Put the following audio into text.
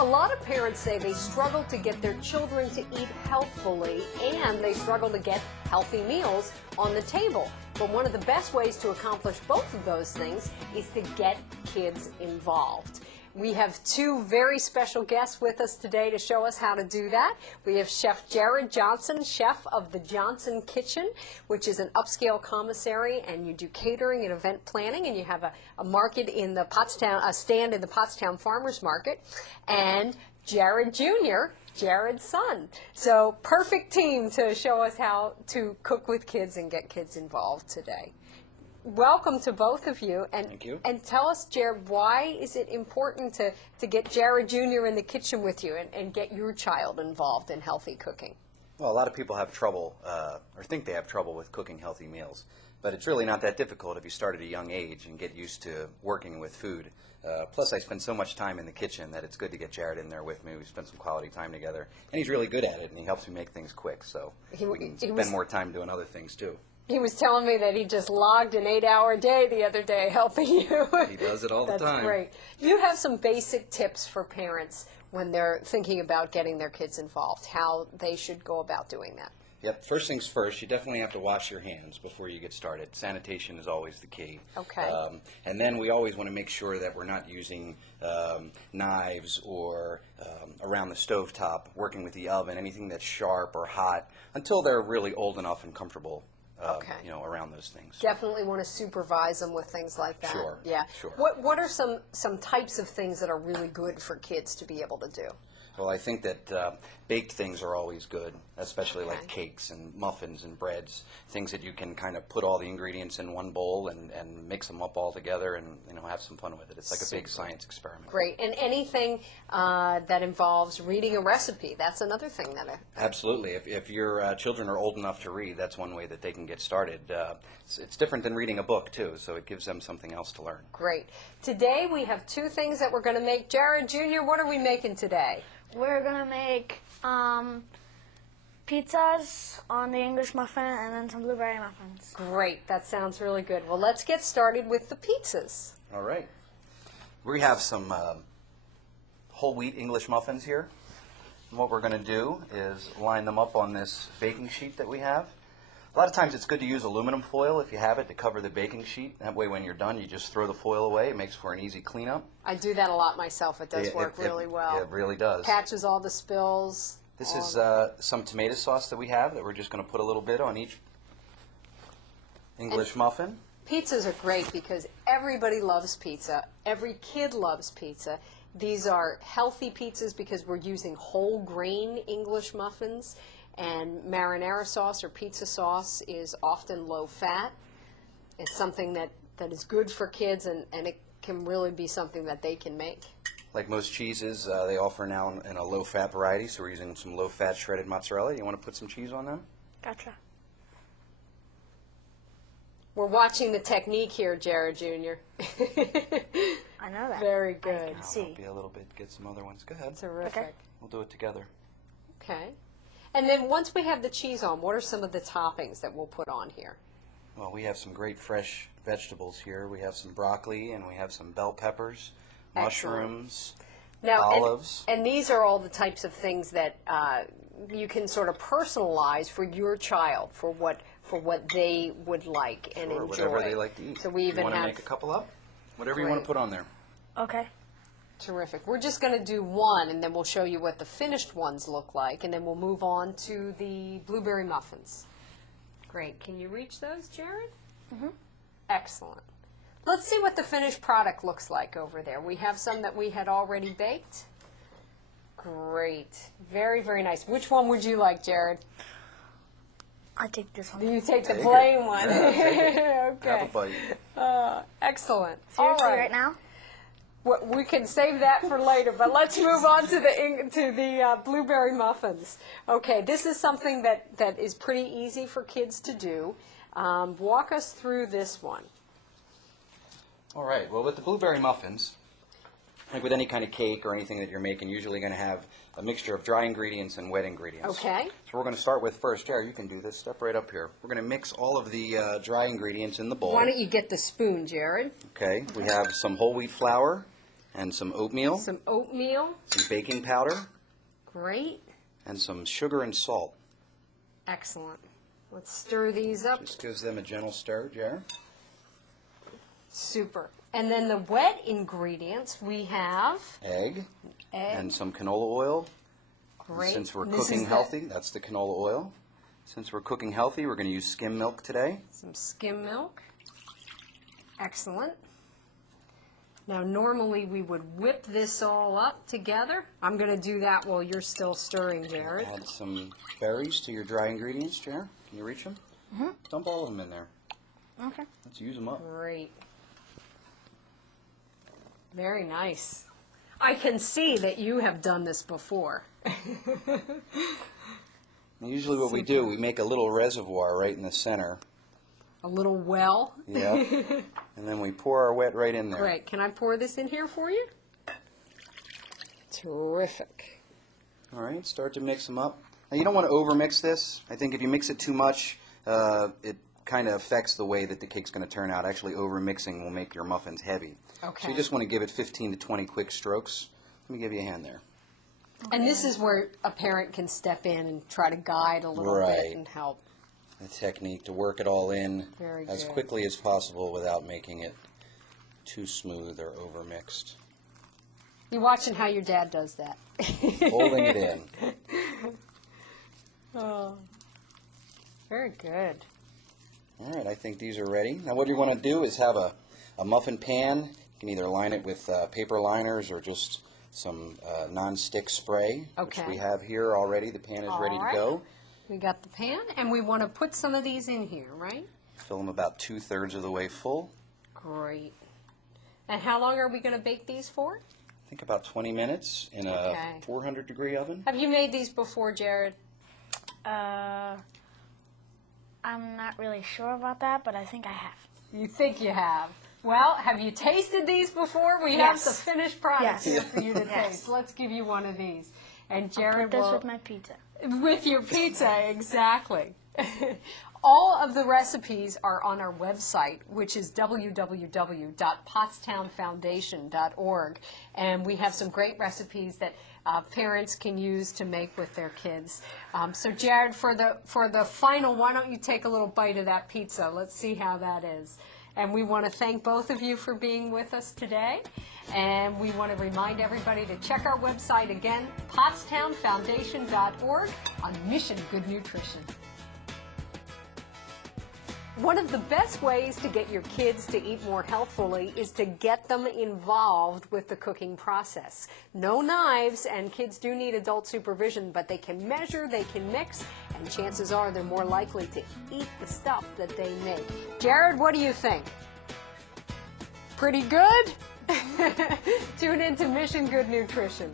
A lot of parents say they struggle to get their children to eat healthfully, and they struggle to get healthy meals on the table. But one of the best ways to accomplish both of those things is to get kids involved. We have two very special guests with us today to show us how to do that. We have Chef Jared Johnson, chef of the Johnson Kitchen, which is an upscale commissary, and you do catering and event planning, and you have a market in the Pottstown, a stand in the Pottstown Farmers Market, and Jared Jr., Jared's son. So perfect team to show us how to cook with kids and get kids involved today. Welcome to both of you. And, Thank you. And tell us, Jared, why is it important to get Jared Jr. in the kitchen with you and get your child involved in healthy cooking? Well, a lot of people have trouble, or think they have trouble with cooking healthy meals. But it's really not that difficult if you start at a young age and get used to working with food. Plus, I spend so much time in the kitchen that it's good to get Jared in there with me. We spend some quality time together. And he's really good at it, and he helps me make things quick. So we can spend more time doing other things, too. He was telling me that he just logged an 8-hour day the other day helping you. He does it all the time. That's great. You have some basic tips for parents when they're thinking about getting their kids involved, how they should go about doing that. Yep. First things first, you definitely have to wash your hands before you get started. Sanitation is always the key. Okay. And then we always want to make sure that we're not using knives or around the stovetop, working with the oven, anything that's sharp or hot, until they're really old enough and comfortable. Around those things. Definitely want to supervise them with things like that. Sure. Yeah. Sure. What are some types of things that are really good for kids to be able to do? Well, I think that baked things are always good, especially like cakes and muffins and breads, things that you can kind of put all the ingredients in one bowl and mix them up all together and have some fun with it. It's like a big science experiment. Great. And anything that involves reading a recipe, that's another thing that Absolutely. If your children are old enough to read, that's one way that they can get started. It's different than reading a book, too, so it gives them something else to learn. Great. Today we have two things that we're going to make. Jared Jr., what are we making today? We're going to make pizzas on the English muffin and then some blueberry muffins. Great. That sounds really good. Well, let's get started with the pizzas. All right. We have some whole wheat English muffins here. And what we're going to do is line them up on this baking sheet that we have. A lot of times it's good to use aluminum foil if you have it to cover the baking sheet. That way when you're done, you just throw the foil away. It makes for an easy cleanup. I do that a lot myself. It does work really well. It really does. Catches all the spills. This is some tomato sauce that we have that we're just going to put a little bit on each English muffin. Pizzas are great because everybody loves pizza. Every kid loves pizza. These are healthy pizzas because we're using whole grain English muffins. And marinara sauce or pizza sauce is often low fat. It's something that is good for kids, and it can really be something that they can make. Like most cheeses, they offer now in a low fat variety, so we're using some low fat shredded mozzarella. You want to put some cheese on them? Gotcha. We're watching the technique here, Jared Jr. I know that. Very good. I'll help you a little bit, get some other ones. Go ahead. Terrific. Okay. We'll do it together. Okay. And then once we have the cheese on, what are some of the toppings that we'll put on here? Well, we have some great fresh vegetables here. We have some broccoli and we have some bell peppers, mushrooms, olives. And these are all the types of things that you can sort of personalize for your child, for what they would like and enjoy. Whatever they like to eat. So we even you want to have make a couple up? Whatever you want to put on there. Okay. Terrific. We're just going to do one, and then we'll show you what the finished ones look like, and then we'll move on to the blueberry muffins. Great. Can you reach those, Jared? Mm-hmm. Excellent. Let's see what the finished product looks like over there. We have some that we had already baked. Great. Very, very nice. Which one would you like, Jared? I take this one. You take the plain one. Yeah, Okay. have a bite. Excellent. Seriously, All right now? We can save that for later, but let's move on to the blueberry muffins. Okay, this is something that is pretty easy for kids to do. Walk us through this one. All right. Well, with the blueberry muffins, like with any kind of cake or anything that you're making, usually going to have a mixture of dry ingredients and wet ingredients. Okay. So we're going to start with first, Jared, you can do this. Step right up here. We're going to mix all of the dry ingredients in the bowl. Why don't you get the spoon, Jared? Okay. We have some whole wheat flour, and some oatmeal, Some oatmeal. some baking powder, Great. and some sugar and salt. Excellent. Let's stir these up. Just gives them a gentle stir, Jared. Super. And then the wet ingredients, we have Egg egg. and some canola oil. Great. Since we're And this cooking is healthy, that's the canola oil. Since we're cooking healthy, we're going to use skim milk today. Some skim milk. Excellent. Now, normally we would whip this all up together. I'm going to do that while you're still stirring, Jared. Add some berries to your dry ingredients, Jared. Can you reach them? Mm-hmm. Dump all of them in there. Okay. Let's use them up. Great. Very nice. I can see that you have done this before. Usually what we do, we make a little reservoir right in the center. A little well. Yeah. And then we pour our wet right in there. Great. Can I pour this in here for you? Terrific. All right, start to mix them up. Now you don't want to overmix this. I think if you mix it too much, it kind of affects the way that the cake's going to turn out. Actually, overmixing will make your muffins heavy. Okay. So you just want to give it 15 to 20 quick strokes. Let me give you a hand there. And this is where a parent can step in and try to guide a little bit Right. and help. The technique to work it all in Very as good. quickly as possible without making it too smooth or overmixed. You're watching how your dad does that. Holding it in. Oh, very good. All right, I think these are ready. Now what you want to do is have a muffin pan. You can either line it with paper liners or just some non-stick spray, Okay. which we have here already. The pan is ready All to right. go. We got the pan, and we want to put some of these in here, right? Fill them about 2/3 of the way full. Great. And how long are we going to bake these for? I think about 20 minutes in a Okay. 400-degree oven. Have you made these before, Jared? I'm not really sure about that, but I think I have. You think you have. Well, have you tasted these before? We have Yes. the finished product Yes. here for you to Yes. taste. Let's give you one of these. And Put Jared this will... with my pizza. With your pizza, exactly. All of the recipes are on our website, which is www.pottstownfoundation.org, and we have some great recipes that parents can use to make with their kids. So, Jared, for the final, why don't you take a little bite of that pizza? Let's see how that is. And we want to thank both of you for being with us today. And we want to remind everybody to check our website again, pottstownfoundation.org, on Mission Good Nutrition. One of the best ways to get your kids to eat more healthfully is to get them involved with the cooking process. No knives, and kids do need adult supervision, but they can measure, they can mix, and chances are they're more likely to eat the stuff that they make. Jared, what do you think? Pretty good? Tune in to Mission Good Nutrition.